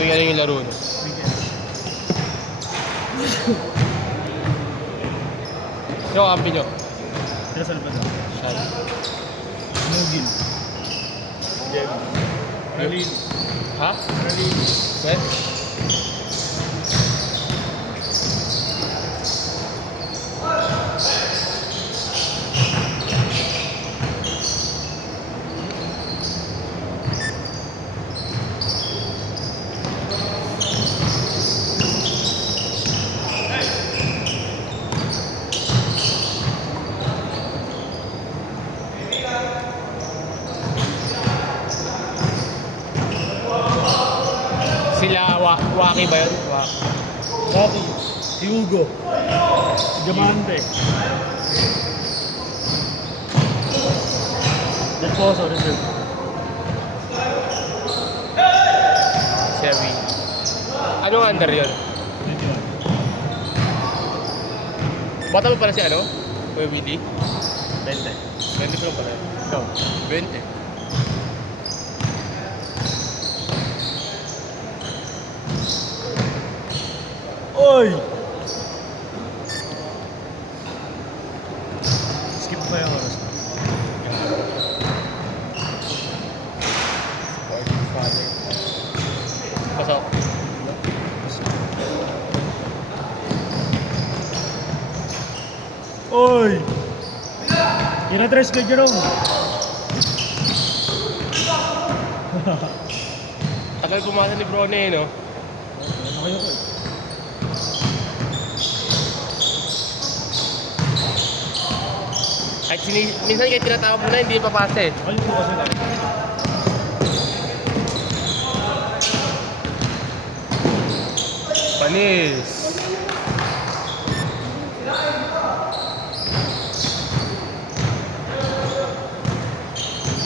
Tuwing ano yung laro no? Yung kampi nyo? Sila sa labas. Saan? Nugin. Diego. Rally. Ha? Rally. Well? Sila Waki ba yun? Waki. Rocky. Si Hugo. Si Diamante. Del Pozo, reserve. Sherry. Anong under yun? 21. Bata mo pala si ano? WD? 20. 20 pa lang pala yun. Ikaw. 20. Oy! Skip pa yung oras. Father. Pasok. Oy! Ina-dress ka, Jerome. Tagal pumasa ni Brone eh, no? Ano kayo ko eh? Kahit minsan kahit tinatawag mo na, hindi papasa eh. Ayun po kasi lang. Panis!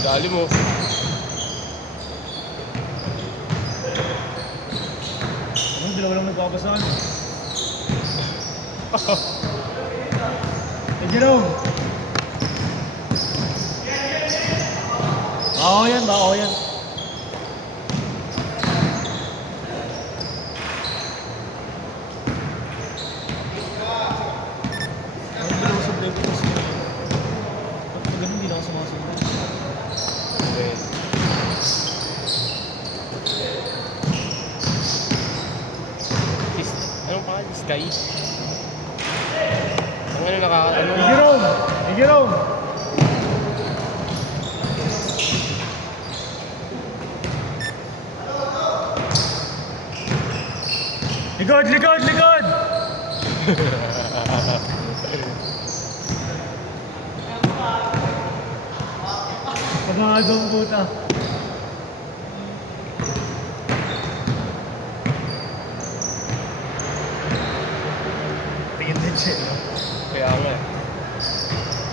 Dali mo. Ano, dalawa lang nagpapasahan. Eh, Jerome! Bako yan, bako yan. Ano dalawa sa break ko kasi? Ba't pag ganun, hindi na ako sumasunod? Okay. Anong pangalan? Sky? Ang ano nakakatanong? Eh, Jerome! Eh, Jerome! Likod! Likod! Likod! Pag-aagong puta. Tingin din siya. No? Kaya nga eh.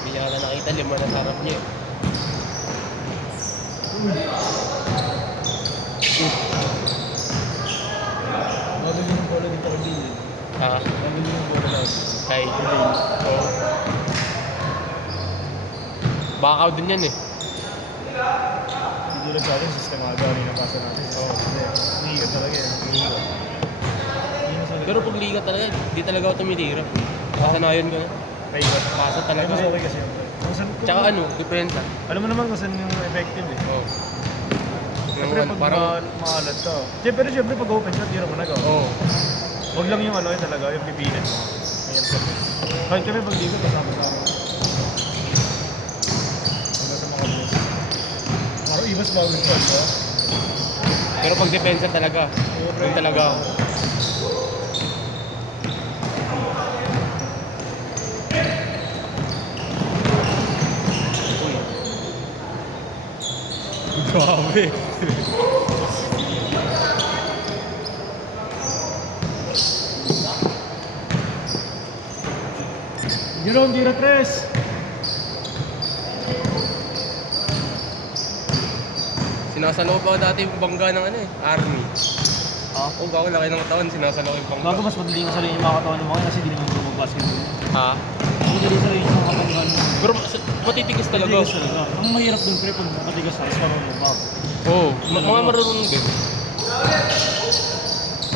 Hindi niya ka nakita, lima na sarap niya eh. Mabili yung bola dito kay Billy. Ha? Mabili yung bola natin. Kay Billy. Oo. Bakaw din yan eh. Hindi lang sa atin, sistemado rin ang pasa natin. Oo. Hindi talaga yan. Pero pag liga talaga, di talaga ako tumitira. Kasanayan ko na. Paikot. Pasa Ay, talaga. mas okay kasi yun. Kung saan- Tsaka ano, diferensya. Alam mo naman kung saan yung effective eh. Oo. Siyempre pag maalat ka. Siyempre pag open shot, hira mo na go. Oo. Huwag lang yung ano yun talaga, yung pipilit mo. Ayan po. Kahit kami pag dito, kasama-sama. Hanggang sa mga boss. Parang ibas bago yung shot, no? Pero pag depensa talaga, yun talaga. Uy. Grabe. Jerome, Gira 3! Sinasaloob ako dati yung bangga ng ano eh, army. Ha? Oo, bago laki ng katawan, sinasaloob yung bangga. Bago mas madali nga sa rin yung mga katawan ng mga kasi hindi naman puro mag-basketball. Ha? Madali sa rin yung mga katawan. Pero matitigas talaga. Matigas talaga. Ang mahirap dun pre pag matigas na, is marunong mo ba? Oo, mga marunong din.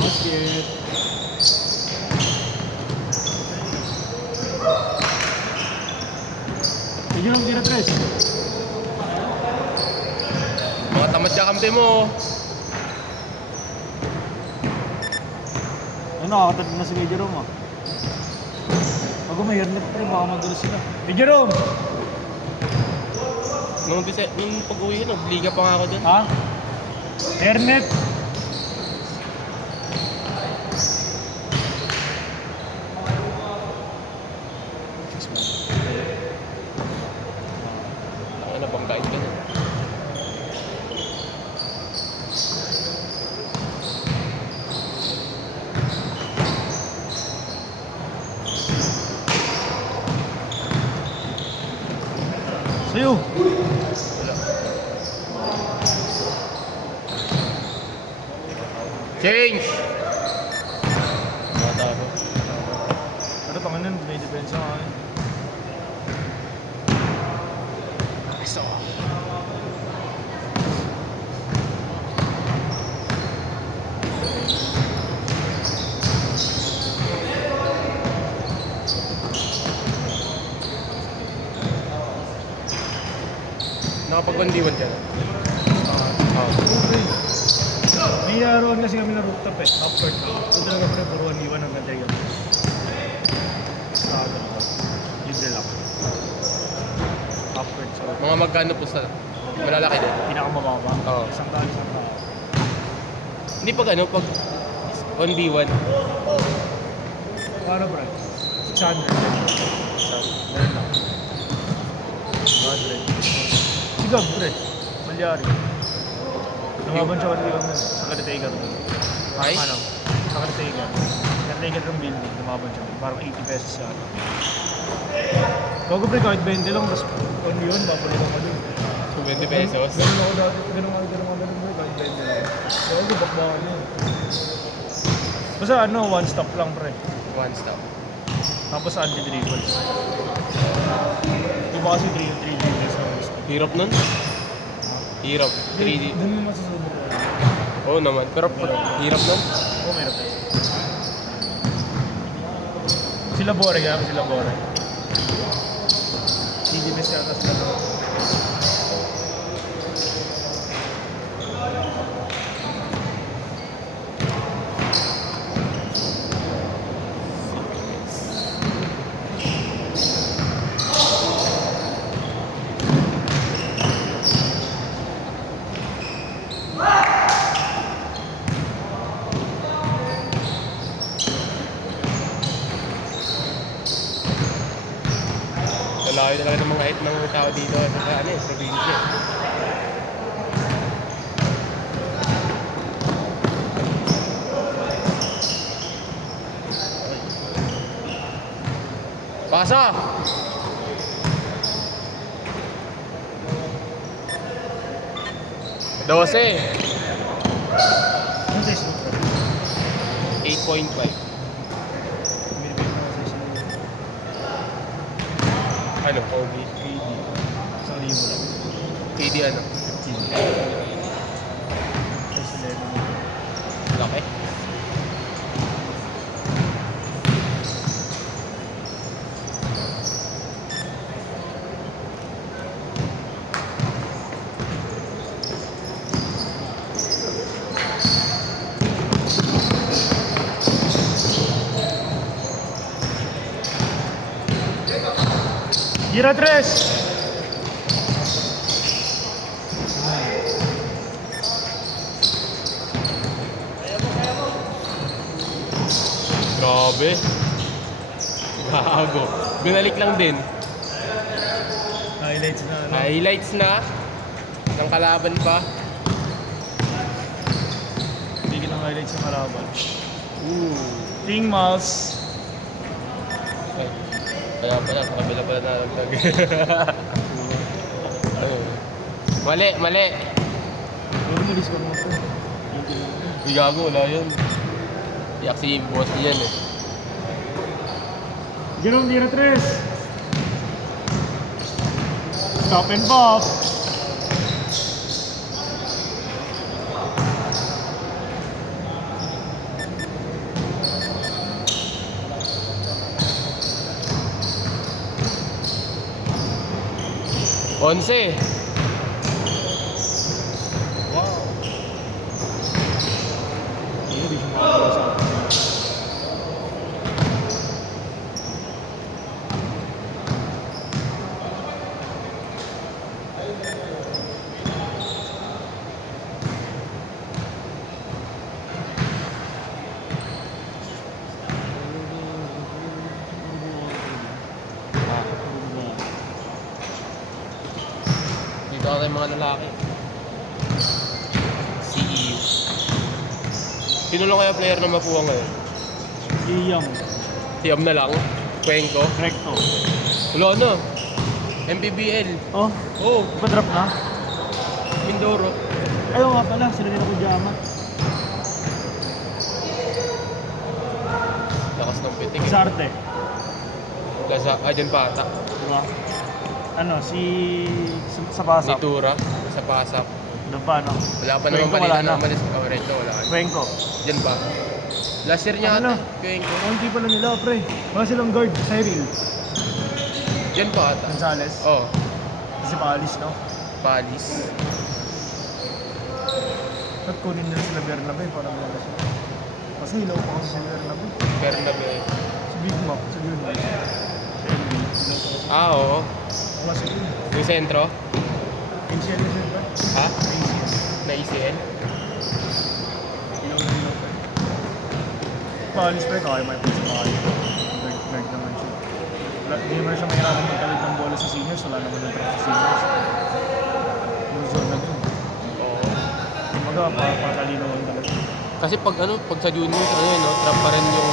Basket. Tignan lang tira 3. Mga tamad ka kampi mo. Ano, nakakatatlo na si Kuya Jerome ah. Pag umayarnip pa rin, baka magulo sila. Kuya Jerome! Nung pag-uwi, nagliga pa nga ako dun. Ha? Hairnet! Ano, bangkain ka na. Sa'yo! Wala. Change! Mata ako. Ano pa ngayon, may depensa ka eh. So, nakapag 1v1 ka na? Oo. May arawan kasi kami na rooftop eh, upward. So talaga pre, puro 1v1 hanggang tayo. Sa akin ako. Libre lang. Upward, so Mga magkano po sa malalaki din? pinakamababa. Oo. Isang tao, isang tao. Hindi pag ano, pag 1v1. Para pre, 600. Meron lang. 200. Sigab pre, malyari. Lumaban siya 1v1 nun, sa Caretaker. Ay? Ano? Sa Caretaker. Caretaker ng building, lumaban siya. Parang 80 pesos siya. Bago pre, kahit 20 lang, tapos 1v1, babalik ako dun. 20 pesos. Ganun ako dati, ganun pre, kahit 20 lang. Kaya ko, bakbakan yun. Basta ano, one stop lang pre. One stop. Tapos anti-dribbles. Di ba kasi 3 dribbles na one stop? Hirap nun? Hirap. 3D. Doon mo masusubok ko. Oo naman. Pero hirap nun? Oo, meron. Sila Bore, kaya sila Bore. CGMS yata sila Bore. Lalayo talaga ng mga height ng tao dito sa ano eh, probinsya. Pasa! Dose! Ano size mo? 8.5. Binibigyan mo size mo. Ano? Kobe? KD. Isang libo lang. KD ano? 15. Size 11. Laki. Gira 3! Grabe. Gago. Binalik lang din. Highlights na ano. Highlights na ng kalaban pa. Bigyan ng highlights ng kalaban. Ooh. Ting Mouse. Ay, kaya pala, sa kabila pala nalaglag. Ayun. Mali, mali. Pero malis ko naman ito. Di gago, wala yun. Iyak si boss niyan eh. Jerome, Gira 3! Stop and pop! 11. Wow. Hindi siya makakala sa akin. Dito ako yung mga lalaki. CEU. Sino lang kaya player na mapuha ngayon? Iyang. Tiyam na lang. Cuenco. Recto. Wala na. MPBL. Oh, Oh, ipa-drop na? Mindoro. Ayaw nga pala, sila nila ko Jamat. Lakas ng pitik. Sarte. Laza, dyan pa ata. Diba? Ano, sa Pasap. Nitura. Sa Pasap. Doon pa, no? Wala pa naman Cuenco, balita wala na. na umalis. Oh, Recto, wala. Cuenco. Dyan pa. Last year niya Ano? ata. Cuenco. Konti pala nila, pre. Wala silang guard. Cyril. Dyan pa ata. Gonzales. Oh, Kasi paalis, no? Palis. At kunin nila sila Bernabe para wala siya. Kasi hilaw pa ako sa Bernabe. Bernabe. Si Big Mac, si Yunus. Si LB. Ah, oo. Wala si Yun. Yung sentro. ACL na siya, pre. Ha? ACL. Na ECL. Hilaw na hilaw, pre. Paalis, pre. Kaya may pwede sa paalis. Guard naman siya. Hindi naman siya mahirapan magkalit ng bola sa seniors. Wala naman ng trap sa seniors. Luzon na din. Oo. Kumaga, patalino ang talaga. Kasi pag sa juniors, ano yun, no? Trap pa rin yung